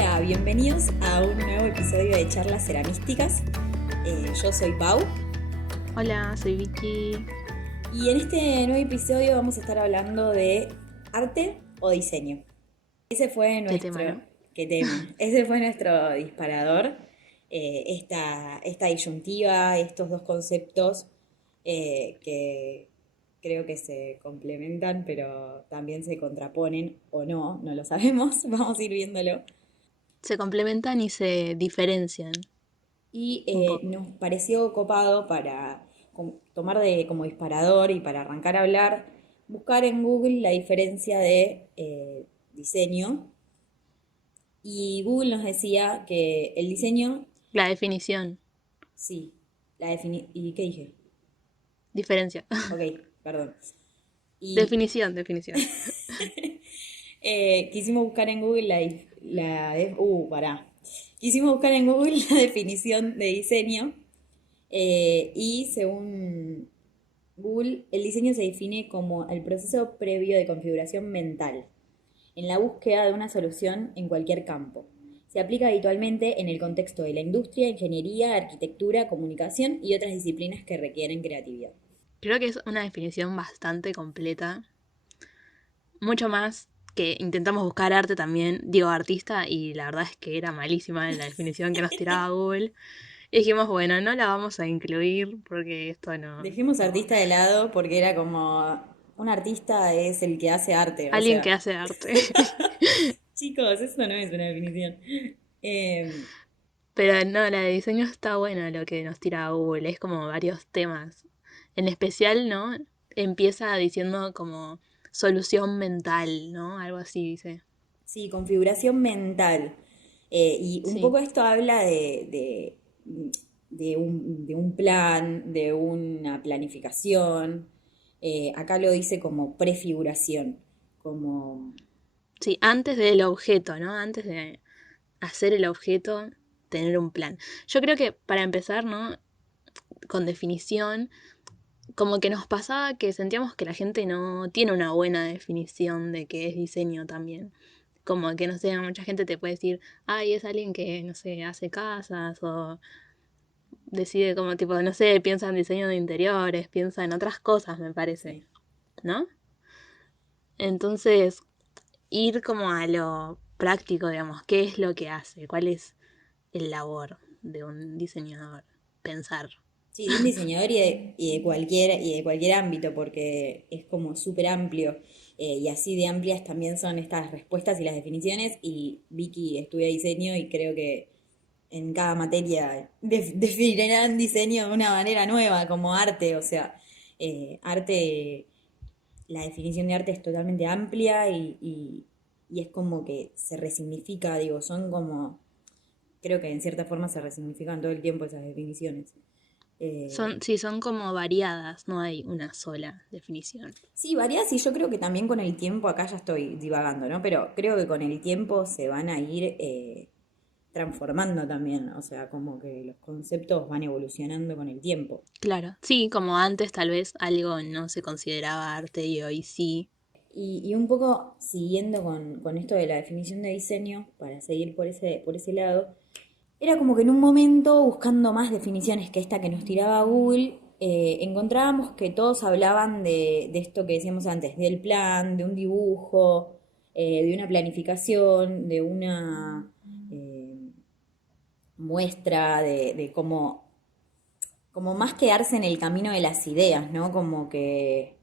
Hola, bienvenidos a un nuevo episodio de Charlas Ceramísticas. Yo soy Pau Hola, soy Vicky. y en este nuevo episodio vamos a estar hablando de arte o diseño. Ese fue ¿Qué tema, nuestro... no? ¿Qué tema? Ese fue nuestro disparador. Esta disyuntiva, estos dos conceptos que creo que se complementan, pero también se contraponen o no, no lo sabemos. Vamos a ir viéndolo. Se complementan y se diferencian Y un poco. nos pareció copado para tomar de, como disparador y para arrancar a hablar, buscar en Google la diferencia de diseño. Y Google nos decía que el diseño, La definición, sí, ¿Y qué dije? diferencia. Ok, perdón. Y Definición. quisimos buscar en Google pará. Quisimos buscar en Google la definición de diseño y según Google, el diseño se define como el proceso previo de configuración mental, en la búsqueda de una solución en cualquier campo. Se aplica habitualmente en el contexto de la industria, ingeniería, arquitectura, comunicación y otras disciplinas que requieren creatividad. Creo que es una definición bastante completa. Mucho más que intentamos buscar arte también, digo artista, y la verdad es que era malísima en la definición que nos tiraba Google. Y dijimos, bueno, no la vamos a incluir porque esto Dejemos no. artista de lado porque era como un artista es el que hace arte, o Alguien que sea, hace arte. chicos, eso no es una definición. Eh, Pero no, la de diseño está buena lo que nos tira Google, es como varios temas. En especial, ¿no? Empieza diciendo como solución mental, ¿no? Algo así dice. Sí, configuración mental. Y un Sí. poco esto habla de un plan, de una planificación. Acá lo dice como prefiguración, como... Sí, antes del objeto, ¿no? Antes de hacer el objeto, tener un plan. Yo creo que para empezar, ¿no? Con definición, como que nos pasaba que sentíamos que la gente no tiene una buena definición de qué es diseño también. Como que, no sé, mucha gente te puede decir, ay, es alguien que, no sé, hace casas o decide como tipo, no sé, piensa en diseño de interiores, piensa en otras cosas, me parece, Sí. ¿no? Entonces, ir como a lo práctico, digamos, qué es lo que hace, cuál es el labor de un diseñador, pensar. Sí, de un diseñador y de cualquier ámbito, porque es como súper amplio. Y así de amplias también son estas respuestas y las definiciones. Y Vicky estudia diseño y creo que en cada materia definirán diseño de una manera nueva, como arte. O sea, arte, la definición de arte es totalmente amplia y es como que se resignifica, digo, son como, creo que en cierta forma se resignifican todo el tiempo esas definiciones. Son, sí, son como variadas, no hay una sola definición. Sí, varias y yo creo que también con el tiempo, acá ya estoy divagando, ¿no? Pero creo que con el tiempo se van a ir transformando también, o sea, como que los conceptos van evolucionando con el tiempo. Claro, sí, como antes tal vez algo no se consideraba arte y hoy sí. Y un poco siguiendo con esto de la definición de diseño, para seguir por ese lado, era como que en un momento, buscando más definiciones que esta que nos tiraba Google, encontrábamos que todos hablaban de esto que decíamos antes, del plan, de un dibujo, de una planificación, de una muestra, de cómo, como más quedarse en el camino de las ideas, ¿no? Como que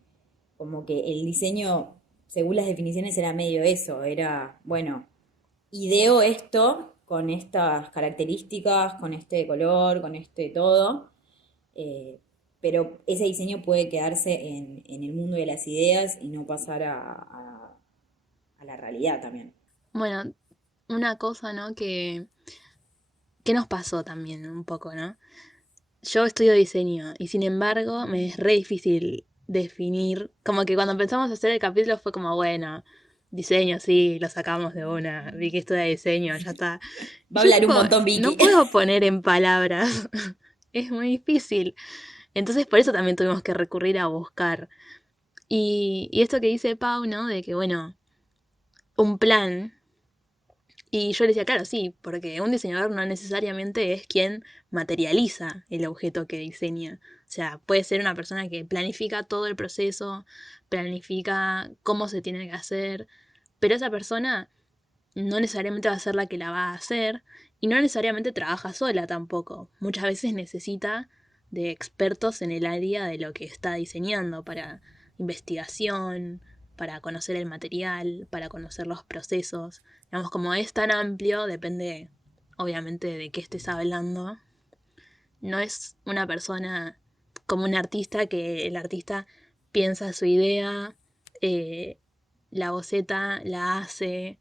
el diseño, según las definiciones, era medio eso, era, bueno, ideo esto con estas características, con este color, con este todo, eh, pero ese diseño puede quedarse en el mundo de las ideas y no pasar a la realidad también. Bueno, una cosa, ¿no? Que nos pasó también un poco, ¿no? Yo estudio diseño y sin embargo me es re difícil definir, como que cuando empezamos a hacer el capítulo fue como, bueno, diseño, sí, lo sacamos de una, vi que estudia diseño, ya está. Va Y a yo hablar un tipo, montón no Vicky. puedo poner en palabras, es muy difícil. Entonces por eso también tuvimos que recurrir a buscar. Y esto que dice Pau, ¿no? De que, bueno, un plan Y yo le decía, claro, sí, porque un diseñador no necesariamente es quien materializa el objeto que diseña. O sea, puede ser una persona que planifica todo el proceso, planifica cómo se tiene que hacer, pero esa persona no necesariamente va a ser la que la va a hacer y no necesariamente trabaja sola tampoco. Muchas veces necesita de expertos en el área de lo que está diseñando para investigación, para conocer el material, para conocer los procesos. Digamos, como es tan amplio, depende obviamente de qué estés hablando. No es una persona como un artista que el artista piensa su idea, eh, la boceta, la hace.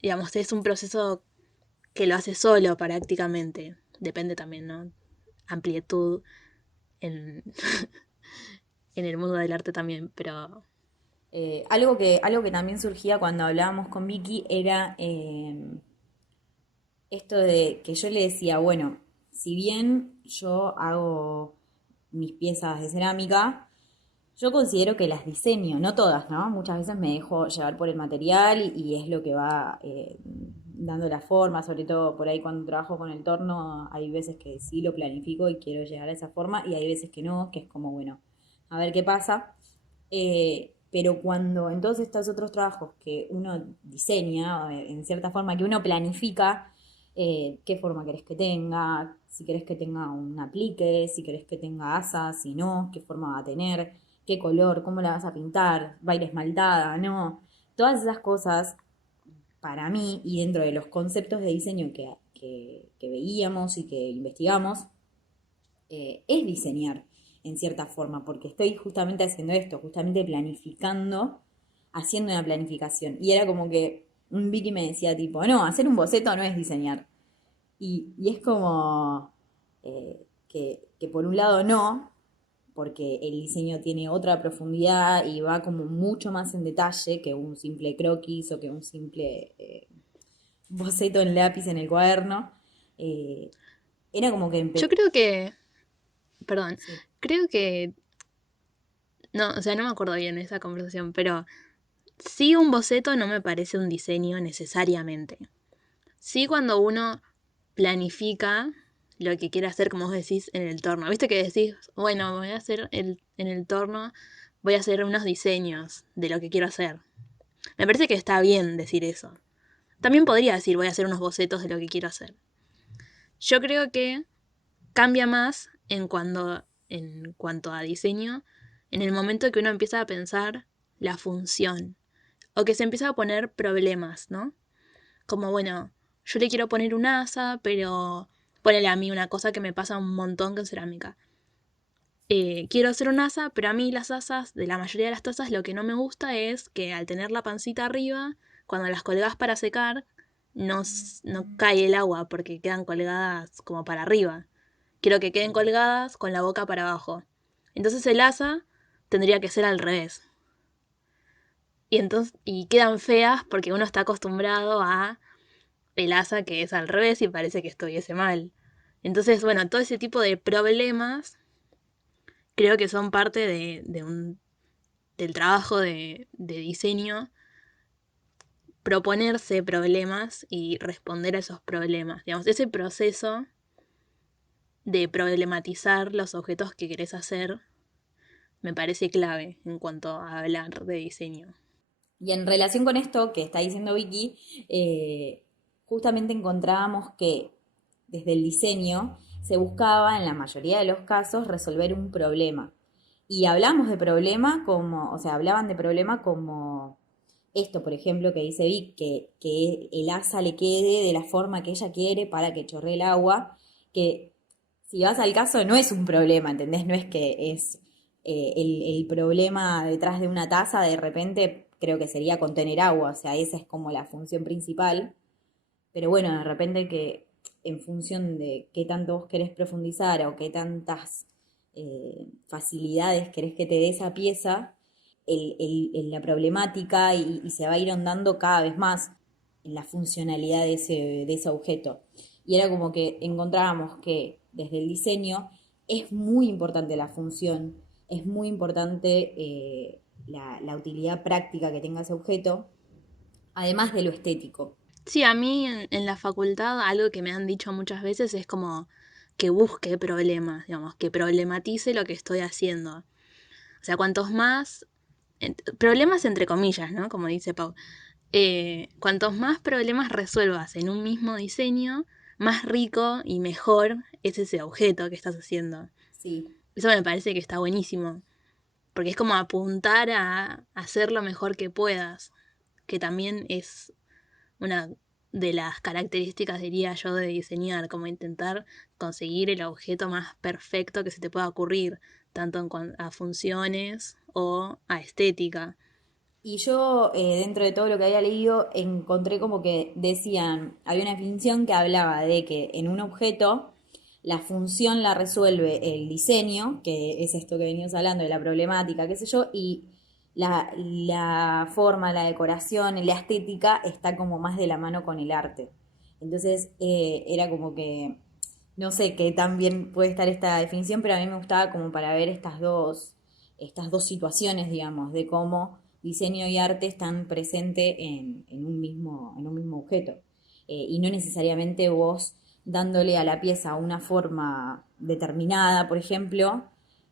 Digamos, es un proceso que lo hace solo prácticamente. Depende también, ¿no? Amplitud en, en el mundo del arte también, pero Algo que también surgía cuando hablábamos con Vicky era esto de que yo le decía, bueno, si bien yo hago mis piezas de cerámica, yo considero que las diseño, no todas, ¿no? Muchas veces me dejo llevar por el material y es lo que va dando la forma, sobre todo por ahí cuando trabajo con el torno, hay veces que sí lo planifico y quiero llegar a esa forma y hay veces que no, que es como, bueno, a ver qué pasa. Pero cuando en todos estos otros trabajos que uno diseña, en cierta forma, que uno planifica, qué forma querés que tenga, si querés que tenga un aplique, si querés que tenga asas, si no, qué forma va a tener, qué color, cómo la vas a pintar, va a ir esmaltada, no. Todas esas cosas, para mí, y dentro de los conceptos de diseño que veíamos y que investigamos, es diseñar en cierta forma, porque estoy justamente haciendo esto, justamente planificando, haciendo una planificación. Y era como que un Vicky me decía tipo, no, hacer un boceto no es diseñar. Y es como que por un lado no, porque el diseño tiene otra profundidad y va como mucho más en detalle que un simple croquis o que un simple boceto en lápiz en el cuaderno. Eh, Era como que yo creo que, perdón, sí. creo que, no, o sea, no me acuerdo bien de esa conversación, pero sí un boceto no me parece un diseño necesariamente. Sí cuando uno planifica lo que quiere hacer, como vos decís, en el torno. Viste que decís, bueno, voy a hacer en el torno, voy a hacer unos diseños de lo que quiero hacer. Me parece que está bien decir eso. También podría decir, voy a hacer unos bocetos de lo que quiero hacer. Yo creo que cambia más en cuanto a diseño, en el momento que uno empieza a pensar la función. O que se empieza a poner problemas, ¿no? Como, bueno, yo le quiero poner un asa, pero ponele a mí una cosa que me pasa un montón con cerámica. Quiero hacer un asa, pero a mí las asas, de la mayoría de las tazas, lo que no me gusta es que al tener la pancita arriba, cuando las colgás para secar, no cae el agua porque quedan colgadas como para arriba. Quiero que queden colgadas con la boca para abajo. Entonces el asa tendría que ser al revés. Y quedan feas porque uno está acostumbrado a el asa que es al revés y parece que estuviese mal. Entonces, bueno, todo ese tipo de problemas creo que son parte del trabajo de diseño, proponerse problemas y responder a esos problemas. Digamos, ese proceso de problematizar los objetos que querés hacer me parece clave en cuanto a hablar de diseño. Y en relación con esto que está diciendo Vicky, justamente encontrábamos que desde el diseño se buscaba en la mayoría de los casos resolver un problema. Y hablamos de problema como, o sea, hablaban de problema como esto, por ejemplo, que dice Vic, que el asa le quede de la forma que ella quiere para que chorre el agua, que si vas al caso no es un problema, ¿entendés? No es que es el problema detrás de una taza, de repente creo que sería contener agua, o sea, esa es como la función principal, pero bueno, de repente que en función de qué tanto vos querés profundizar o qué tantas facilidades querés que te dé esa pieza, la problemática y se va a ir ahondando cada vez más en la funcionalidad de ese objeto. Y era como que encontrábamos que desde el diseño es muy importante la función, es muy importante la utilidad práctica que tenga ese objeto, además de lo estético. Sí, a mí en la facultad algo que me han dicho muchas veces es como que busque problemas, digamos, que problematice lo que estoy haciendo. O sea, cuantos más problemas entre comillas, ¿no? Como dice Pau. Cuantos más problemas resuelvas en un mismo diseño, más rico y mejor es ese objeto que estás haciendo. Sí. Eso me parece que está buenísimo, porque es como apuntar a hacer lo mejor que puedas, que también es una de las características, diría yo, de diseñar, como intentar conseguir el objeto más perfecto que se te pueda ocurrir, tanto en cuanto a funciones o a estética. Y yo, dentro de todo lo que había leído, encontré como que decían, había una definición que hablaba de que en un objeto la función la resuelve el diseño, que es esto que venimos hablando de la problemática, qué sé yo, y la forma, la decoración, la estética está como más de la mano con el arte. Entonces, era como que, no sé qué tan bien puede estar esta definición, pero a mí me gustaba como para ver estas dos situaciones, digamos, de cómo diseño y arte están presentes en un mismo objeto. Y no necesariamente vos dándole a la pieza una forma determinada, por ejemplo,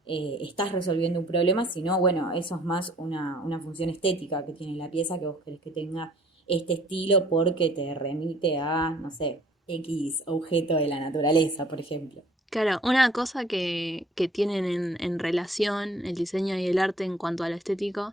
estás resolviendo un problema, sino, bueno, eso es más una función estética que tiene la pieza que vos querés que tenga este estilo porque te remite a, no sé, X objeto de la naturaleza, por ejemplo. Claro, una cosa que tienen en relación el diseño y el arte en cuanto a lo estético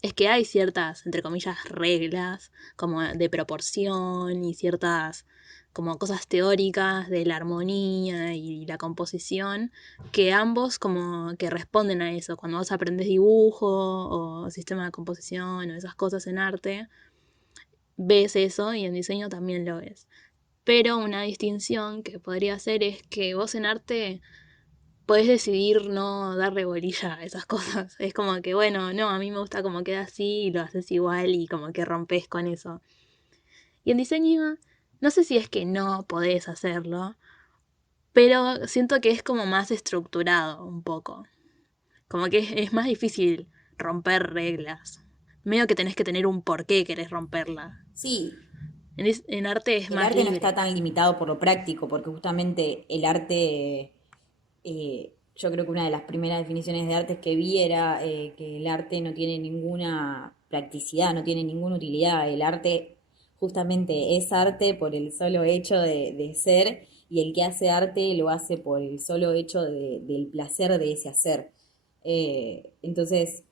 es que hay ciertas, entre comillas, reglas como de proporción y ciertas como cosas teóricas de la armonía y la composición que ambos como que responden a eso. Cuando vos aprendés dibujo o sistema de composición o esas cosas en arte, ves eso y en diseño también lo ves. Pero una distinción que podría hacer es que vos en arte podés decidir no darle bolilla a esas cosas. Es como que, bueno, no, a mí me gusta como queda así y lo haces igual y como que rompes con eso. Y en diseño, no sé si es que no podés hacerlo, pero siento que es como más estructurado un poco. Como que es más difícil romper reglas. Medio que tenés que tener un por qué querés romperla. Sí, En arte es el más arte no libre. está tan limitado por lo práctico, porque justamente el arte, yo creo que una de las primeras definiciones de arte que vi era que el arte no tiene ninguna practicidad, no tiene ninguna utilidad. El arte justamente es arte por el solo hecho de ser y el que hace arte lo hace por el solo hecho del placer de ese hacer. Entonces,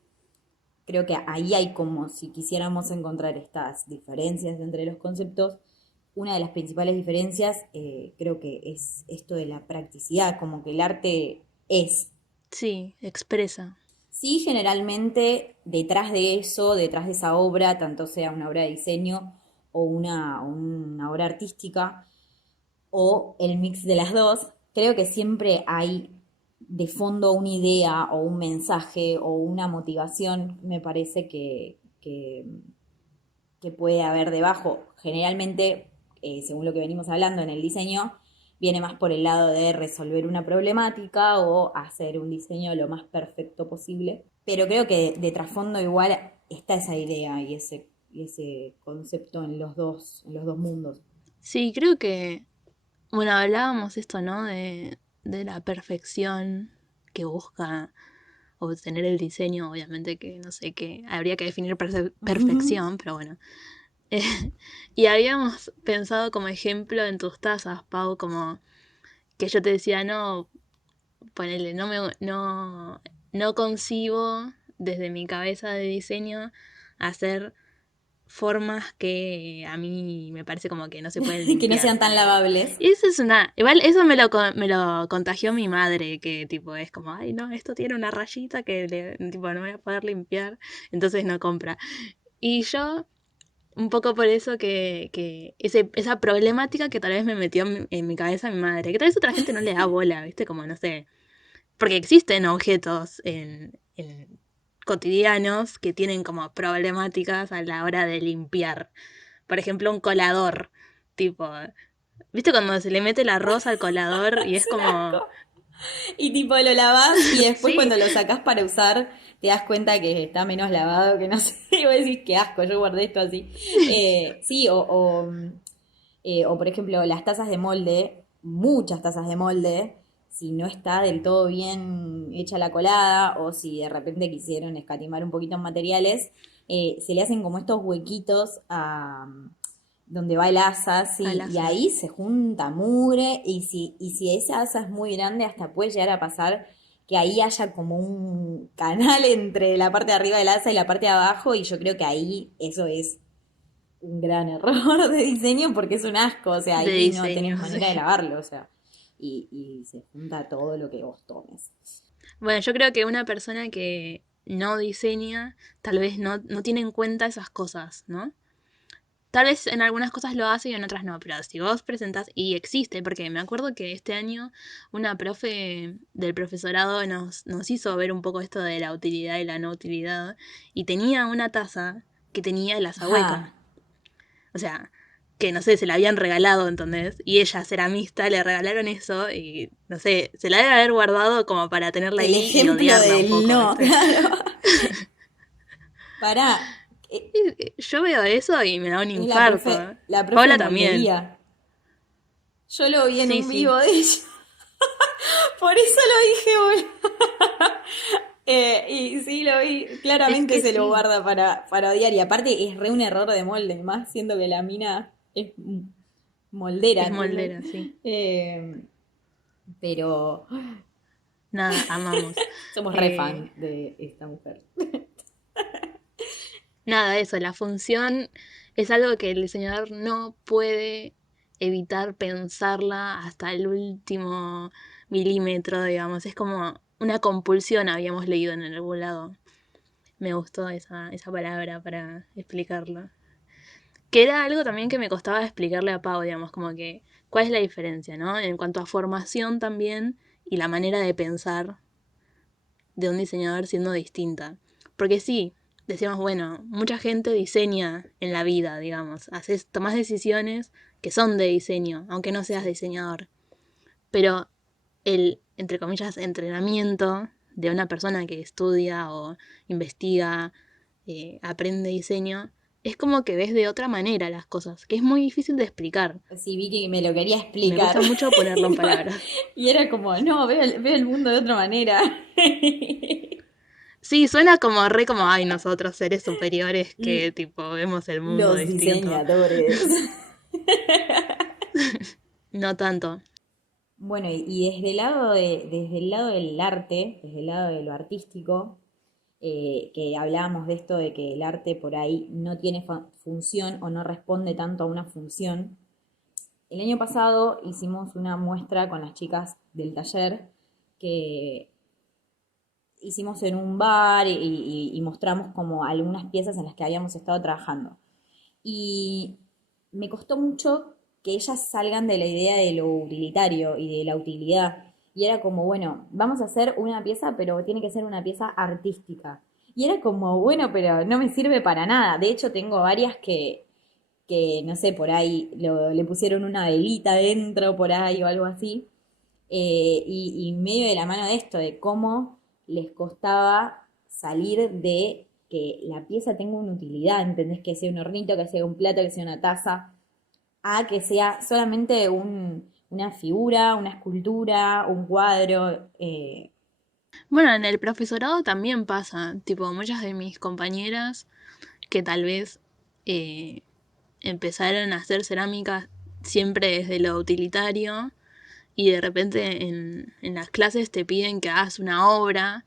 creo que ahí hay como si quisiéramos encontrar estas diferencias entre los conceptos, una de las principales diferencias creo que es esto de la practicidad, como que el arte es. Sí, expresa. Sí, generalmente detrás de eso, detrás de esa obra, tanto sea una obra de diseño o una obra artística, o el mix de las dos, creo que siempre hay de fondo una idea o un mensaje o una motivación, me parece que puede haber debajo. Generalmente, según lo que venimos hablando en el diseño, viene más por el lado de resolver una problemática o hacer un diseño lo más perfecto posible. Pero creo que de trasfondo igual está esa idea y ese concepto en los dos mundos. Sí, creo que, bueno, hablábamos esto, ¿no? De la perfección que busca obtener el diseño, obviamente que no sé qué, habría que definir perfección, pero bueno. Eh, y habíamos pensado como ejemplo en tus tazas, Pau, como que yo te decía, no, ponele, no concibo desde mi cabeza de diseño hacer formas que a mí me parece como que no se pueden Que no limpiar. sean tan lavables. Y eso es una. Igual eso me lo contagió mi madre, que tipo es como, ay no, esto tiene una rayita que tipo, no voy a poder limpiar, entonces no compra. Y yo, un poco por eso que esa problemática que tal vez me metió en mi cabeza mi madre, que tal vez otra gente no le da bola, ¿viste? Como no sé. Porque existen objetos en cotidianos que tienen como problemáticas a la hora de limpiar. Por ejemplo, un colador. Tipo, ¿viste cuando se le mete el arroz al colador y es Es un como, asco. Y tipo lo lavás y después sí, cuando lo sacás para usar, te das cuenta que está menos lavado, que no sé, y vos decís, qué asco, yo guardé esto así. Sí, o por ejemplo, las tazas de molde, muchas tazas de molde, si no está del todo bien hecha la colada o si de repente quisieron escatimar un poquito en materiales, se le hacen como estos huequitos a donde va el asa, al sí, y asa. ahí se junta mugre y si esa asa es muy grande hasta puede llegar a pasar que ahí haya como un canal entre la parte de arriba del asa y la parte de abajo y yo creo que ahí eso es un gran error de diseño porque es un asco, o sea, De ahí no tenés diseño, manera de sí. lavarlo, o sea, y se junta todo lo que vos tomes. Bueno, yo creo que una persona que no diseña, tal vez no tiene en cuenta esas cosas, ¿no? Tal vez en algunas cosas lo hace y en otras no, pero si vos presentás, y existe, porque me acuerdo que este año una profe del profesorado nos hizo ver un poco esto de la utilidad y la no utilidad, y tenía una taza que tenía el asa hueca. Ajá, O sea, que no sé, se la habían regalado, ¿entendés? Y ella, ceramista, le regalaron eso y no sé, se la debe haber guardado como para tenerla el ahí y ejemplo odiarla un del poco, no, ¿viste? claro. Pará, Yo veo eso y me da un es infarto. la profe de Paula también. moldería. Yo lo vi en Sí, un sí. vivo de ella, por eso lo dije, boludo. Y sí, lo vi, Es claramente que se lo sí, guarda para odiar. Y aparte es re un error de molde, más siendo que la mina es moldera, es ¿entendés? moldera, sí. Eh, pero Nada, amamos. somos re Eh, fan de esta mujer. Nada, eso, la función es algo que el diseñador no puede evitar pensarla hasta el último milímetro, digamos. Es como una compulsión, habíamos leído en algún lado. Me gustó esa palabra para explicarlo. Que era algo también que me costaba explicarle a Pau, digamos, como que cuál es la diferencia, ¿no? En cuanto a formación también y la manera de pensar de un diseñador siendo distinta. Porque sí, decíamos, bueno, mucha gente diseña en la vida, digamos, haces, tomás decisiones que son de diseño, aunque no seas Sí. diseñador. Pero el, entre comillas, entrenamiento de una persona que estudia o investiga, aprende diseño, es como que ves de otra manera las cosas, que es muy difícil de explicar. Sí, vi que me lo quería Me explicar. cuesta mucho ponerlo en palabras. Y era como, no, veo el mundo de otra manera. Sí, suena como re como, ay, nosotros seres superiores que tipo vemos el mundo Los distinto. diseñadores. No tanto. Bueno, y desde el lado del arte, desde el lado de lo artístico, que hablábamos de esto de que el arte por ahí no tiene función o no responde tanto a una función. El año pasado hicimos una muestra con las chicas del taller que hicimos en un bar y mostramos como algunas piezas en las que habíamos estado trabajando. Y me costó mucho que ellas salgan de la idea de lo utilitario y de la utilidad. Y era como, bueno, vamos a hacer una pieza, pero tiene que ser una pieza artística. Y era como, bueno, pero no me sirve para nada. De hecho, tengo varias que no sé, por ahí le pusieron una velita dentro, por ahí o algo así. Y medio de la mano de esto, de cómo les costaba salir de que la pieza tenga una utilidad, ¿entendés? Que sea un hornito, que sea un plato, que sea una taza, a que sea solamente una figura, una escultura, un cuadro. Bueno, en el profesorado también pasa, tipo, muchas de mis compañeras que tal vez eh, empezaron a hacer cerámica siempre desde lo utilitario y de repente en las clases te piden que hagas una obra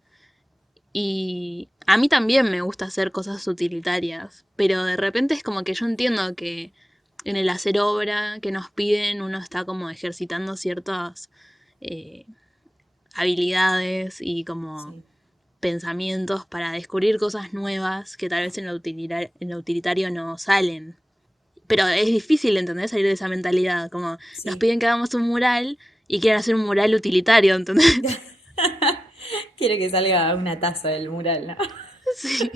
y a mí también me gusta hacer cosas utilitarias, pero de repente es como que yo entiendo que en el hacer obra que nos piden uno está como ejercitando ciertas eh, habilidades y como Sí. pensamientos para descubrir cosas nuevas que tal vez en lo utilitario no salen. Pero es difícil, ¿entendés? Salir de esa mentalidad. Como nos Sí. piden que hagamos un mural y quieren hacer un mural utilitario, ¿entendés? Quiero que salga una taza del mural, ¿no? Sí.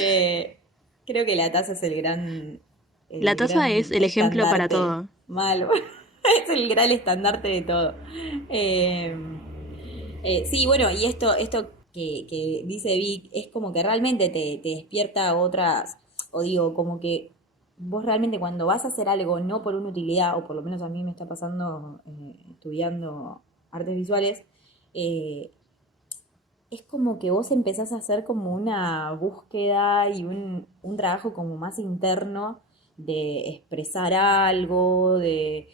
Eh, creo que la taza es La el taza es gran el ejemplo para estandarte todo. malo. Es el gran estandarte de todo. Eh, sí, bueno, y esto que dice Vic es como que realmente te despierta otras, o digo, como que vos realmente cuando vas a hacer algo no por una utilidad, o por lo menos a mí me está pasando estudiando artes visuales, eh, es como que vos empezás a hacer como una búsqueda y un trabajo como más interno de expresar algo, de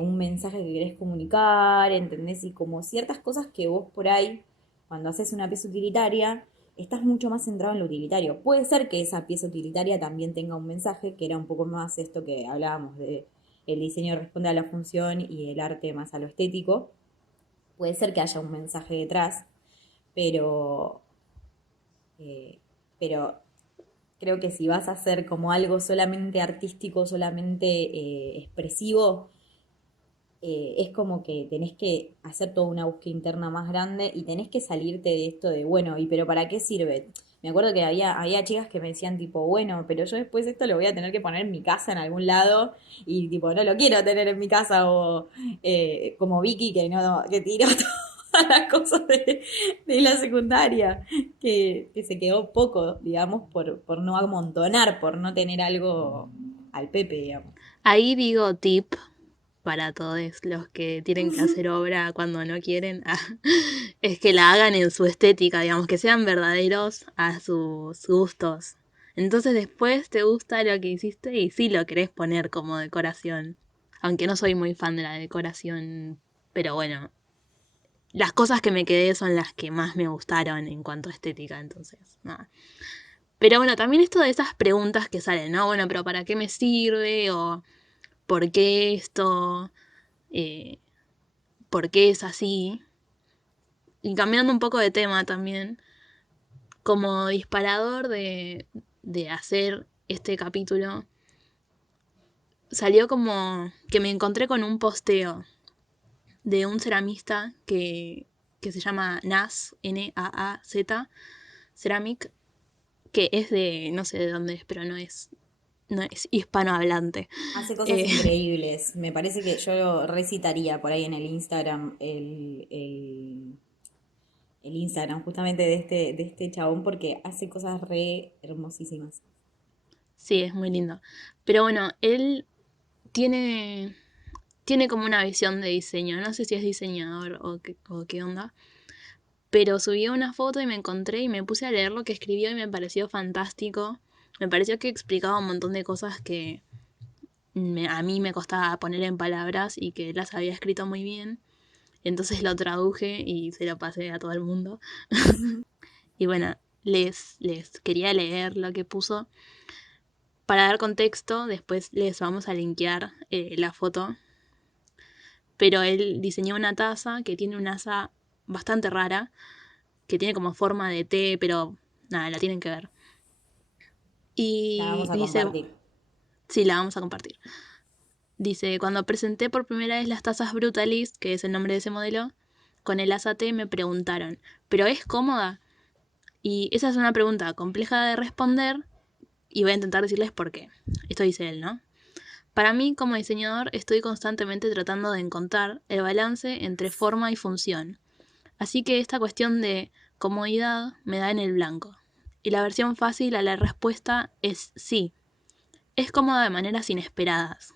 un mensaje que querés comunicar, ¿entendés? Y como ciertas cosas que vos por ahí, cuando haces una pieza utilitaria, estás mucho más centrado en lo utilitario. Puede ser que esa pieza utilitaria también tenga un mensaje, que era un poco más esto que hablábamos de el diseño responde a la función y el arte más a lo estético. Puede ser que haya un mensaje detrás, pero eh, pero creo que si vas a hacer como algo solamente artístico, solamente expresivo, es como que tenés que hacer toda una búsqueda interna más grande y tenés que salirte de esto de, bueno, ¿y pero para qué sirve? Me acuerdo que había chicas que me decían tipo, bueno, pero yo después esto lo voy a tener que poner en mi casa en algún lado y tipo, no lo quiero tener en mi casa o como Vicky que no, que tiró todas las cosas de la secundaria, que se quedó poco, digamos, por no amontonar, por no tener algo al Pepe, digamos. Ahí digo tip para todos los que tienen que hacer obra cuando no quieren, es que la hagan en su estética, digamos, que sean verdaderos a sus gustos. Entonces después te gusta lo que hiciste y sí lo querés poner como decoración. Aunque no soy muy fan de la decoración, pero bueno, las cosas que me quedé son las que más me gustaron en cuanto a estética, entonces, nada. Pero bueno, también esto de esas preguntas que salen, ¿no? Bueno, pero ¿para qué me sirve? O ¿por qué esto? Eh, ¿Por qué es así? Y cambiando un poco de tema también, como disparador de hacer este capítulo, salió como que me encontré con un posteo de un ceramista que se llama Naz, Naaz, Ceramic, que es de, no sé de dónde es, pero no es hispanohablante. Hace cosas Eh, increíbles. Me parece que yo lo recitaría por ahí en el Instagram, el Instagram justamente de este chabón porque hace cosas re hermosísimas. sí, es muy lindo. Pero bueno, él tiene, tiene como una visión de diseño. No sé si es diseñador o qué onda. Pero subí una foto y me encontré y me puse a leer lo que escribió y me pareció fantástico. Me pareció que explicaba un montón de cosas que a mí me costaba poner en palabras y que las había escrito muy bien. Entonces lo traduje y se lo pasé a todo el mundo. Y bueno, les quería leer lo que puso. Para dar contexto, después les vamos a linkear la foto. Pero él diseñó una taza que tiene una asa bastante rara, que tiene como forma de T, pero nada, la tienen que ver. La Y vamos a dice, compartir. sí, la vamos a compartir. Dice, cuando presenté por primera vez las tazas Brutalist, que es el nombre de ese modelo, con el asa T me preguntaron, ¿pero es cómoda? Y esa es una pregunta compleja de responder y voy a intentar decirles por qué. Esto dice él, ¿no? Para mí, como diseñador, estoy constantemente tratando de encontrar el balance entre forma y función. Así que esta cuestión de comodidad me da en el blanco. Y la versión fácil a la respuesta es sí. Es cómoda de maneras inesperadas.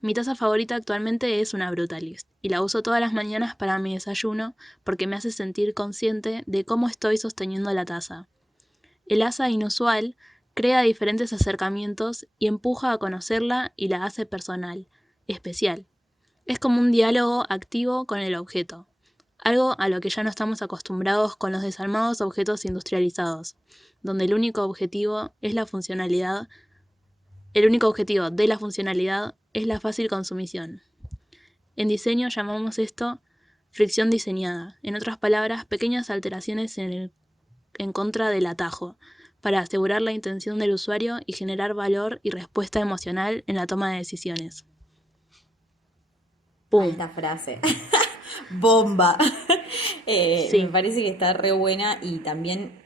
Mi taza favorita actualmente es una Brutalist y la uso todas las mañanas para mi desayuno porque me hace sentir consciente de cómo estoy sosteniendo la taza. El asa inusual crea diferentes acercamientos y empuja a conocerla y la hace personal, especial. Es como un diálogo activo con el objeto, algo a lo que ya no estamos acostumbrados con los desarmados objetos industrializados, donde el único objetivo de la funcionalidad es la fácil consumición. En diseño llamamos esto fricción diseñada, en otras palabras, pequeñas alteraciones en contra del atajo, para asegurar la intención del usuario y generar valor y respuesta emocional en la toma de decisiones. ¡Pum! Alta frase. Bomba. Me Sí, parece que está re buena y también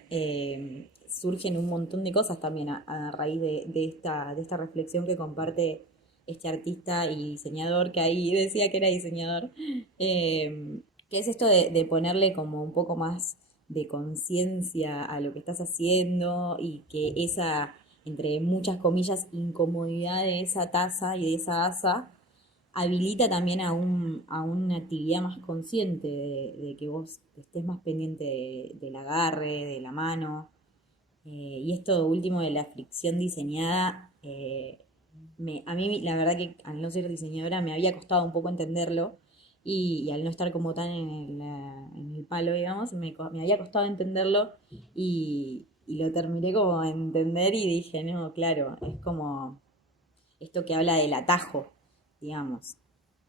surgen un montón de cosas también a raíz de esta reflexión que comparte este artista y diseñador, que ahí decía que era diseñador, que es esto de ponerle como un poco más de conciencia a lo que estás haciendo y que esa, entre muchas comillas, incomodidad de esa taza y de esa asa habilita también a una actividad más consciente de que vos estés más pendiente del agarre, de la mano. Y esto último de la fricción diseñada, a mí la verdad que al no ser diseñadora me había costado un poco entenderlo y al no estar como tan en el palo, digamos, me había costado entenderlo y lo terminé como a entender y dije, no, claro, es como esto que habla del atajo, digamos,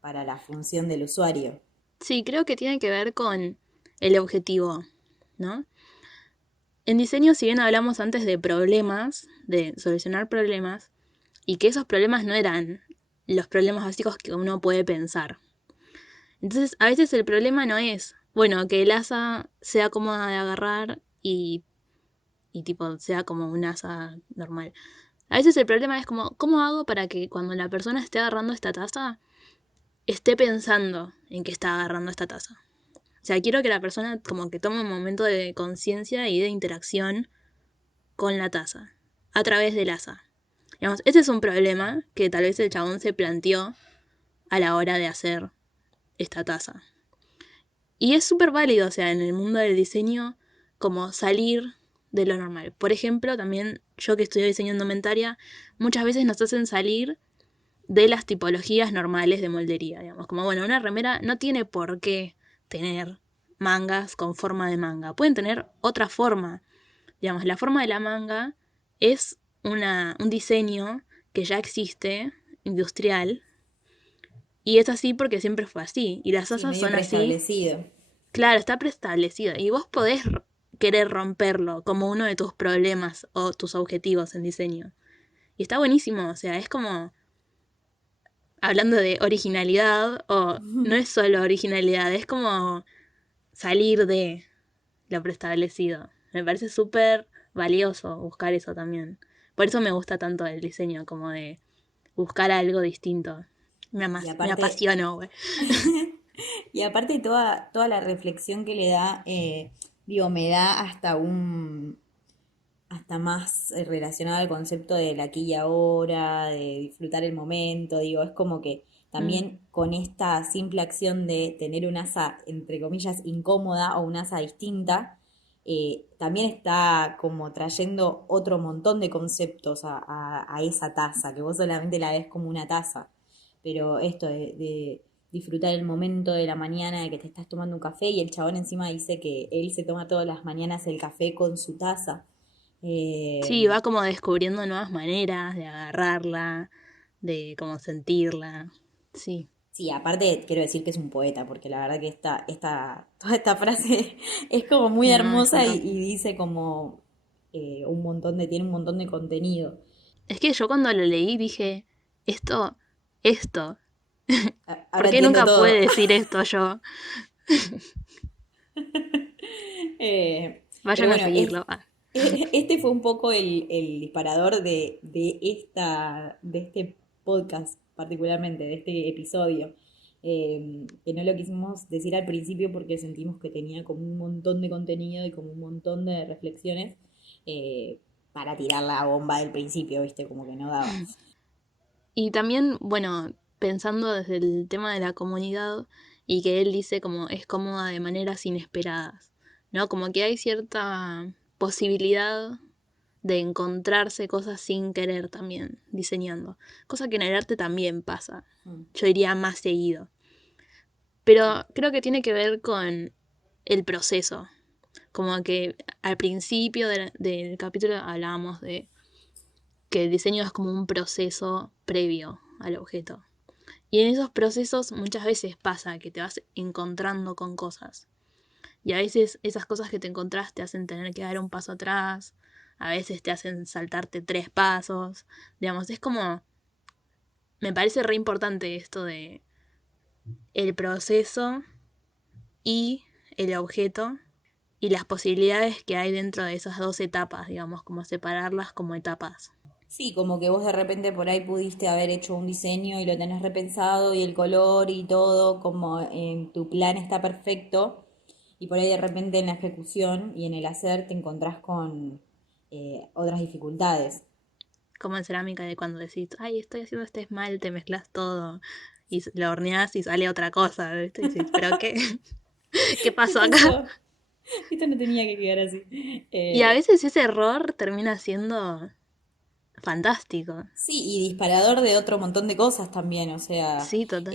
para la función del usuario. Sí, creo que tiene que ver con el objetivo, ¿no? En diseño, si bien hablamos antes de problemas, de solucionar problemas, y que esos problemas no eran los problemas básicos que uno puede pensar. Entonces, a veces el problema no es, bueno, que el asa sea cómoda de agarrar y tipo sea como un asa normal. A veces el problema es como, ¿cómo hago para que cuando la persona esté agarrando esta taza, esté pensando en que está agarrando esta taza? O sea, quiero que la persona como que tome un momento de conciencia y de interacción con la taza, a través del asa. Digamos, ese es un problema que tal vez el chabón se planteó a la hora de hacer esta taza. Y es súper válido, o sea, en el mundo del diseño, como salir de lo normal. Por ejemplo, también yo que estudio diseño indumentaria, muchas veces nos hacen salir de las tipologías normales de moldería, digamos. Como, bueno, una remera no tiene por qué tener mangas con forma de manga. Pueden tener otra forma. Digamos, la forma de la manga es un diseño que ya existe, industrial, y es así porque siempre fue así. Y las Sí, asas medio son así. preestablecido. Claro, está preestablecido. Y vos podés querer romperlo como uno de tus problemas o tus objetivos en diseño. Y está buenísimo, o sea, es como hablando de originalidad, o no es solo originalidad, es como salir de lo preestablecido. Me parece súper valioso buscar eso también. Por eso me gusta tanto el diseño, como de buscar algo distinto. Y Me aparte, apasiona, güey. y aparte toda la reflexión que le da, digo, me da hasta más relacionado al concepto del aquí y ahora, de disfrutar el momento, digo, es como que Mm. también con esta simple acción de tener un asa, entre comillas, incómoda o un asa distinta, también está como trayendo otro montón de conceptos a esa taza, que vos solamente la ves como una taza, pero esto de disfrutar el momento de la mañana de que te estás tomando un café y el chabón encima dice que él se toma todas las mañanas el café con su taza. Sí, Eh, va como descubriendo nuevas maneras de agarrarla, de como sentirla. Sí. sí, aparte quiero decir que es un poeta, porque la verdad que toda esta frase es como muy No, es un hermosa capo. y dice como tiene un montón de contenido. Es que yo cuando lo leí dije, esto, esto, ¿por Ahora qué entiendo nunca pude todo. decir esto yo? Pero Vayan a bueno, seguirlo. Ah. este fue un poco el disparador de este podcast, particularmente, de este episodio. Que no lo quisimos decir al principio porque sentimos que tenía como un montón de contenido y como un montón de reflexiones eh, para tirar la bomba del principio, ¿viste? Como que no daba. Y también, bueno, pensando desde el tema de la comunidad y que él dice como es cómoda de maneras inesperadas, ¿no? Como que hay cierta posibilidad de encontrarse cosas sin querer también diseñando, cosa que en el arte también pasa, Mm, yo diría más seguido, pero sí. creo que tiene que ver con el proceso, como que al principio del capítulo hablábamos de que el diseño es como un proceso previo al objeto. Y en esos procesos muchas veces pasa que te vas encontrando con cosas. Y a veces esas cosas que te encontrás te hacen tener que dar un paso atrás, a veces te hacen saltarte 3 pasos. Digamos, es como, me parece re importante esto de el proceso y el objeto y las posibilidades que hay dentro de esas dos etapas, digamos, como separarlas como etapas. Sí, como que vos de repente por ahí pudiste haber hecho un diseño y lo tenés repensado y el color y todo, como en tu plan está perfecto y por ahí de repente en la ejecución y en el hacer te encontrás con otras dificultades. Como en cerámica de cuando decís, ay, estoy haciendo este esmalte, mezclas todo y lo horneás y sale otra cosa, ¿viste? Y decís, ¿pero qué? ¿Qué ¿Qué pasó acá? pasó? Esto no tenía que quedar así. Y a Eh, veces ese error termina siendo fantástico. Sí, y disparador de otro montón de cosas también, o sea, Sí, total.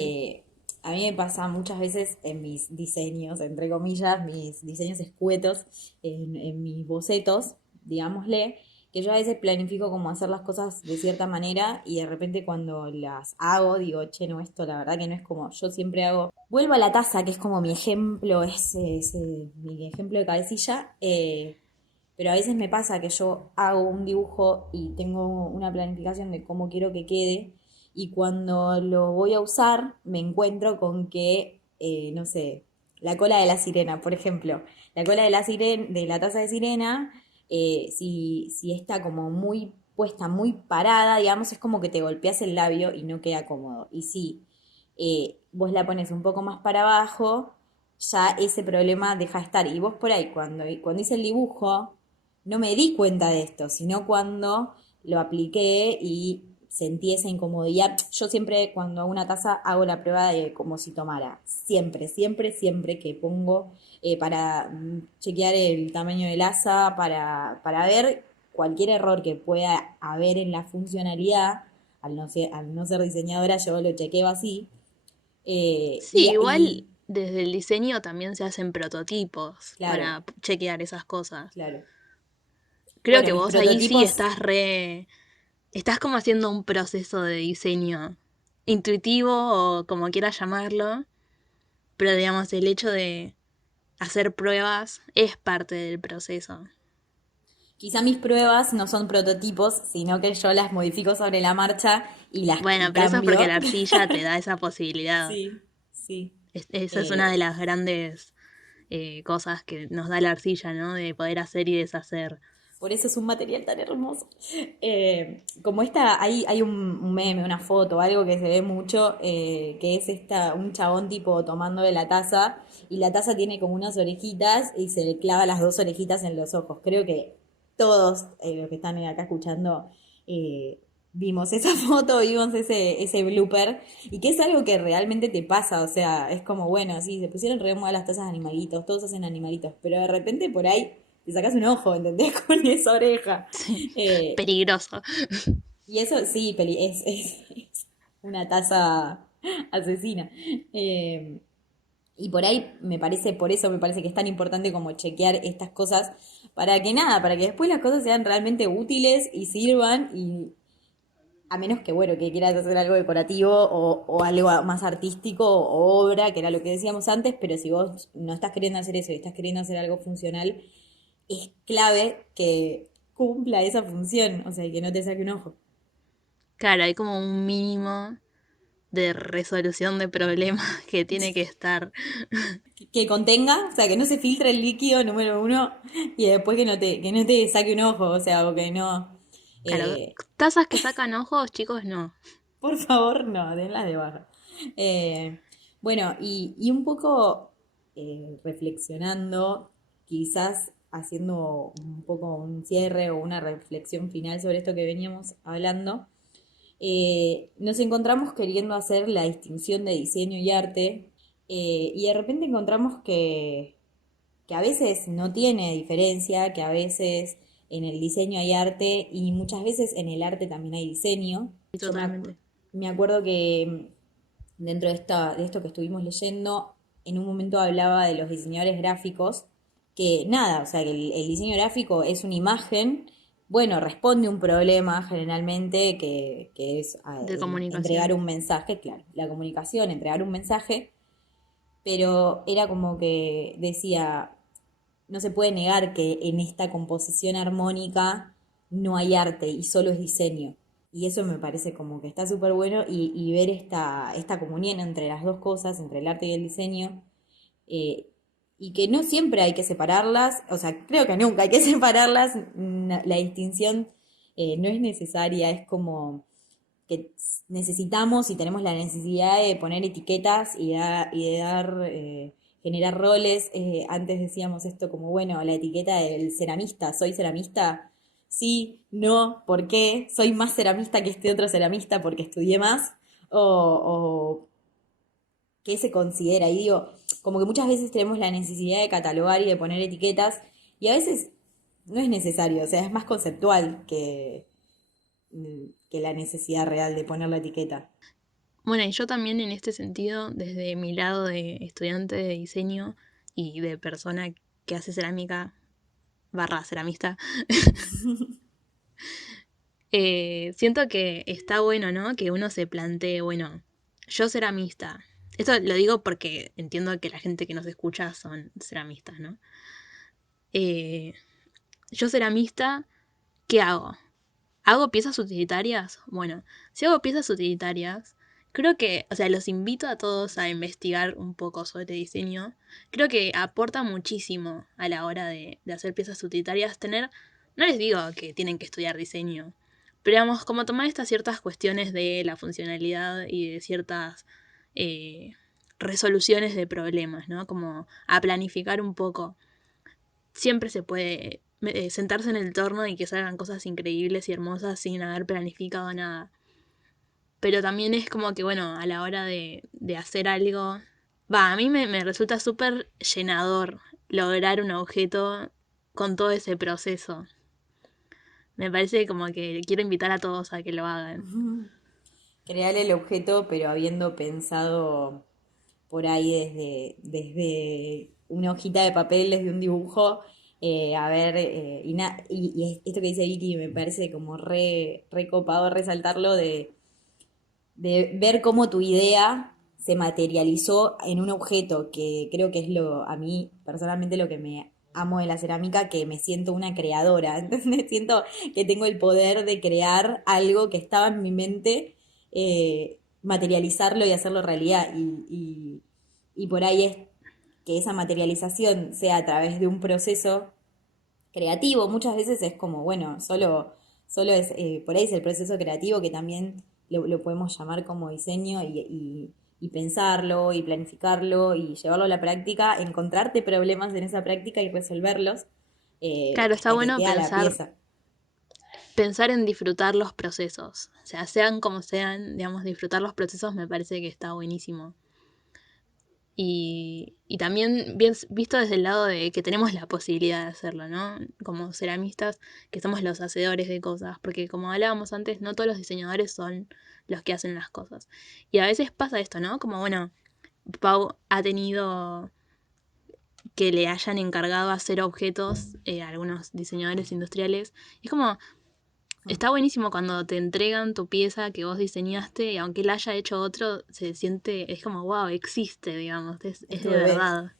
a mí me pasa muchas veces en mis diseños, entre comillas, mis diseños escuetos, en mis bocetos, digámosle, que yo a veces planifico como hacer las cosas de cierta manera y de repente cuando las hago digo, che, no, esto la verdad que no es como yo siempre hago. Vuelvo a la taza, que es como mi ejemplo, mi ejemplo de cabecilla. Pero a veces me pasa que yo hago un dibujo y tengo una planificación de cómo quiero que quede y cuando lo voy a usar me encuentro con que, no sé, la cola de la sirena, por ejemplo. La cola de la sirena, de la taza de sirena, si está como muy puesta, muy parada, digamos, es como que te golpeas el labio y no queda cómodo. Y si vos la pones un poco más para abajo, ya ese problema deja de estar. Y vos por ahí, cuando hice el dibujo, no me di cuenta de esto, sino cuando lo apliqué y sentí esa incomodidad. Yo siempre cuando hago una taza hago la prueba de como si tomara. Siempre, siempre, siempre que pongo para chequear el tamaño del asa, para ver cualquier error que pueda haber en la funcionalidad. Al no ser diseñadora, yo lo chequeo así. Sí, igual desde el diseño también se hacen prototipos Claro, para chequear esas cosas. claro. Creo Bueno, que mis vos ahí sí prototipos, estás como haciendo un proceso de diseño intuitivo o como quieras llamarlo, pero digamos el hecho de hacer pruebas es parte del proceso. quizá mis pruebas no son prototipos, sino que yo las modifico sobre la marcha Bueno, y pero eso es porque la cambio. arcilla te da esa posibilidad. Sí, sí. Esa es una de Eh, las grandes cosas que nos da la arcilla, ¿no? De poder hacer y deshacer. por eso es un material tan hermoso. Como esta, hay un meme, una foto, algo que se ve mucho, que es un chabón tipo tomando de la taza, y la taza tiene como unas orejitas y se le clava las dos orejitas en los ojos. Creo que todos los que están acá escuchando vimos esa foto, vimos ese blooper, y que es algo que realmente te pasa, o sea, es como, bueno, sí, se pusieron re de moda las tazas de animalitos, todos hacen animalitos, pero de repente por ahí te sacas un ojo, ¿entendés? Con esa oreja. Sí, Eh, peligroso. y eso sí, es una taza asesina. Eh, y por ahí por eso me parece que es tan importante como chequear estas cosas para que nada, para que después las cosas sean realmente útiles y sirvan y a menos que, bueno, que quieras hacer algo decorativo o algo más artístico o obra, que era lo que decíamos antes, pero si vos no estás queriendo hacer eso y estás queriendo hacer algo funcional, es clave que cumpla esa función, o sea, que no te saque un ojo. Claro, hay como un mínimo de resolución de problemas que tiene que estar. Que contenga, o sea, que no se filtre el líquido, número uno, y después que no te saque un ojo, o sea, o que no. Claro, eh, tazas que sacan ojos, chicos, no. por favor, no, denlas de baja. Eh, bueno, y un poco reflexionando, quizás haciendo un poco un cierre o una reflexión final sobre esto que veníamos hablando, nos encontramos queriendo hacer la distinción de diseño y arte, y de repente encontramos que a veces no tiene diferencia, que a veces en el diseño hay arte y muchas veces en el arte también hay diseño. Sí, Yo totalmente. me acuerdo que dentro de esto que estuvimos leyendo, en un momento hablaba de los diseñadores gráficos, que nada, o sea, que el diseño gráfico es una imagen, bueno, responde un problema generalmente que es De entregar comunicación. un mensaje, claro, la comunicación, entregar un mensaje, pero era como que decía, no se puede negar que en esta composición armónica no hay arte y solo es diseño. Y eso me parece como que está súper bueno y ver esta comunión entre las dos cosas, entre el arte y el diseño, eh, y que no siempre hay que separarlas, o sea, creo que nunca hay que separarlas, la distinción no es necesaria, es como que necesitamos y tenemos la necesidad de poner etiquetas y de dar generar roles. Antes decíamos esto como, bueno, la etiqueta del ceramista, ¿soy ceramista? Sí, no, ¿por qué? ¿Soy más ceramista que este otro ceramista porque estudié más? O ¿qué se considera? Y digo, como que muchas veces tenemos la necesidad de catalogar y de poner etiquetas, y a veces no es necesario, o sea, es más conceptual que la necesidad real de poner la etiqueta. Bueno, y yo también en este sentido, desde mi lado de estudiante de diseño y de persona que hace cerámica barra ceramista, siento que está bueno, ¿no? Que uno se plantee, bueno, yo ceramista. Esto lo digo porque entiendo que la gente que nos escucha son ceramistas, ¿no? Eh, yo ceramista, ¿qué hago? ¿Hago piezas utilitarias? Bueno, si hago piezas utilitarias, creo que, o sea, los invito a todos a investigar un poco sobre diseño. Creo que aporta muchísimo a la hora de hacer piezas utilitarias tener, no les digo que tienen que estudiar diseño, pero digamos, como tomar estas ciertas cuestiones de la funcionalidad y de ciertas eh, resoluciones de problemas, ¿no? Como a planificar un poco. Siempre se puede sentarse en el torno y que salgan cosas increíbles y hermosas sin haber planificado nada. Pero también es como que, bueno, a la hora de hacer algo, va, a mí me resulta súper llenador lograr un objeto con todo ese proceso. Me parece como que quiero invitar a todos a que lo hagan. Crear el objeto, pero habiendo pensado por ahí desde una hojita de papel, desde un dibujo, a ver, y esto que dice Vicky me parece como re copado resaltarlo de ver cómo tu idea se materializó en un objeto, que creo que es a mí personalmente lo que me amo de la cerámica, que me siento una creadora, entonces siento que tengo el poder de crear algo que estaba en mi mente, materializarlo y hacerlo realidad, y por ahí es que esa materialización sea a través de un proceso creativo. Muchas veces es como, bueno, solo es, por ahí es el proceso creativo que también lo podemos llamar como diseño, y pensarlo y planificarlo y llevarlo a la práctica, encontrarte problemas en esa práctica y resolverlos, Claro, está hasta que bueno queda la pieza. pensar en disfrutar los procesos. O sea, sean como sean, digamos, disfrutar los procesos me parece que está buenísimo. Y también bien, visto desde el lado de que tenemos la posibilidad de hacerlo, ¿no? Como ceramistas, que somos los hacedores de cosas, porque como hablábamos antes, no todos los diseñadores son los que hacen las cosas. Y a veces pasa esto, ¿no? Como, bueno, Pau ha tenido que le hayan encargado hacer objetos a algunos diseñadores industriales. Y es como, está buenísimo cuando te entregan tu pieza que vos diseñaste y aunque la haya hecho otro, se siente, es como, wow, existe, digamos, Es es tu de bebé. verdad.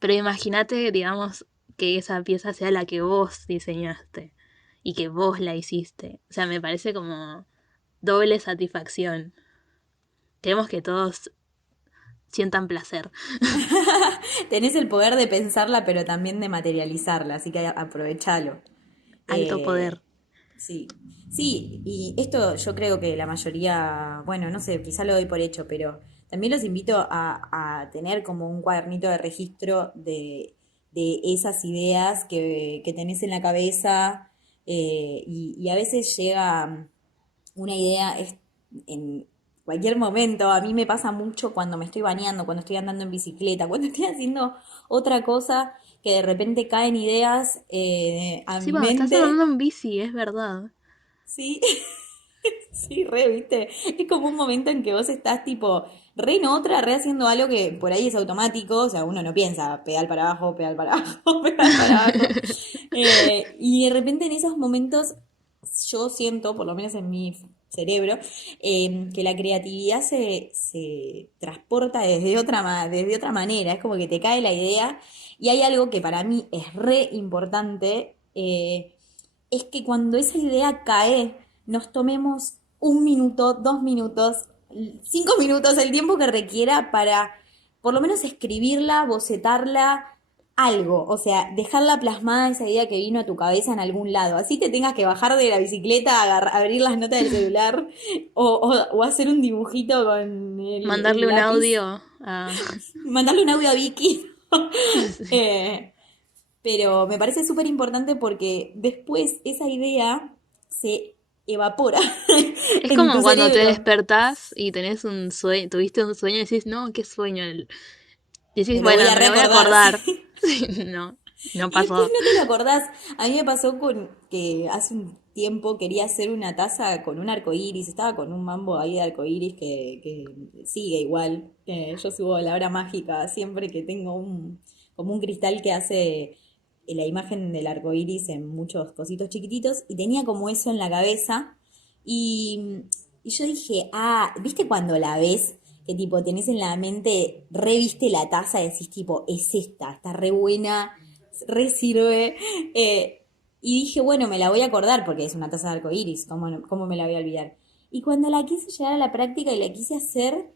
Pero imagínate, digamos, que esa pieza sea la que vos diseñaste y que vos la hiciste. O sea, me parece como doble satisfacción. Queremos que todos sientan placer. Tenés el poder de pensarla, pero también de materializarla, así que aprovechalo. Alto poder. Eh, Sí, sí, y esto yo creo que la mayoría, bueno, no sé, quizá lo doy por hecho, pero también los invito a tener como un cuadernito de registro de esas ideas que tenés en la cabeza, y a veces llega una idea en cualquier momento. A mí me pasa mucho cuando me estoy bañando, cuando estoy andando en bicicleta, cuando estoy haciendo otra cosa, que de repente caen ideas, a Sí, mi cuando estás andando mente. en bici, es verdad. Sí, sí, re, ¿viste? Es como un momento en que vos estás tipo re en otra, re haciendo algo que por ahí es automático, o sea, uno no piensa pedal para abajo, pedal para abajo, pedal para abajo. Y de repente en esos momentos yo siento, por lo menos en mi cerebro, que la creatividad se transporta desde otra manera, es como que te cae la idea, y hay algo que para mí es re importante. Es que cuando esa idea cae, nos tomemos 1 minuto, 2 minutos, 5 minutos, el tiempo que requiera para por lo menos escribirla, bocetarla, algo, o sea, dejarla plasmada esa idea que vino a tu cabeza en algún lado. Así te tengas que bajar de la bicicleta, abrir las notas del celular o hacer un dibujito con el Mandarle un lápiz, audio a... mandarle un audio a Vicky. Sí. Eh, pero me parece súper importante porque después esa idea se evapora Es en como tu cuando te cerebro. despertás y tenés un sueño, tuviste un sueño y decís, no, ¿qué sueño? Y decís, Me lo voy bueno, a me lo voy a recordar. acordar. Sí, no, no Y después pasó. no te lo acordás. A mí me pasó con que hace un tiempo quería hacer una taza con un arco iris. Estaba con un mambo ahí de arco iris que sigue igual. Yo subo la hora mágica siempre que tengo como un cristal que hace la imagen del arco iris en muchos cositos chiquititos. Y tenía como eso en la cabeza. Y, y yo dije, ¿viste cuando la ves? Que tipo tenés en la mente, reviste la taza y decís tipo, es esta, está re buena, re sirve. Y dije, bueno, me la voy a acordar porque es una taza de arco iris, ¿cómo me la voy a olvidar? Y cuando la quise llevar a la práctica y la quise hacer,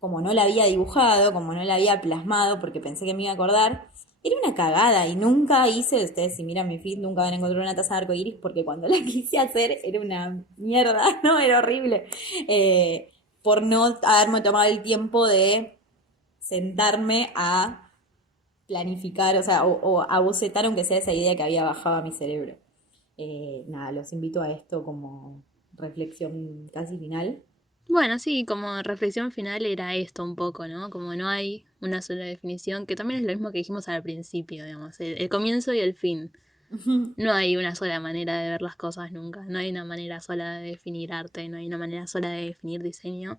como no la había dibujado, como no la había plasmado, porque pensé que me iba a acordar, era una cagada y nunca hice, ustedes si miran mi feed, nunca van a encontrar una taza de arco iris porque cuando la quise hacer era una mierda, ¿no? Era horrible. Por no haberme tomado el tiempo de sentarme a planificar, o sea, o a bocetar aunque sea esa idea que había bajado a mi cerebro. Nada, los invito a esto como reflexión casi final. Bueno, sí, como reflexión final era esto un poco, ¿no? Como no hay una sola definición, que también es lo mismo que dijimos al principio, digamos, el comienzo y el fin. No hay una sola manera de ver las cosas nunca, no hay una manera sola de definir arte, no hay una manera sola de definir diseño.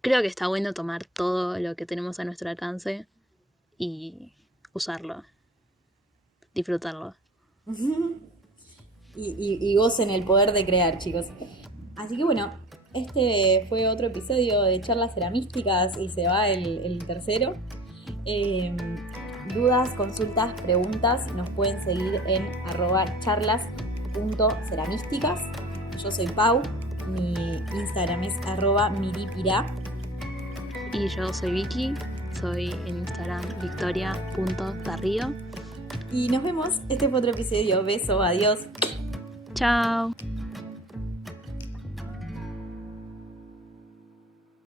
Creo que está bueno tomar todo lo que tenemos a nuestro alcance y usarlo, disfrutarlo. Y gocen el poder de crear, chicos. Así que bueno, este fue otro episodio de Charlas Ceramísticas y se va el tercero. Eh, Dudas, consultas, preguntas, nos pueden seguir en @charlas.ceramísticas. Yo soy Pau, mi Instagram es @miripira. Y yo soy Vicky, soy en Instagram victoria.tarrio. Y nos vemos, este fue otro episodio. Beso, adiós. Chao.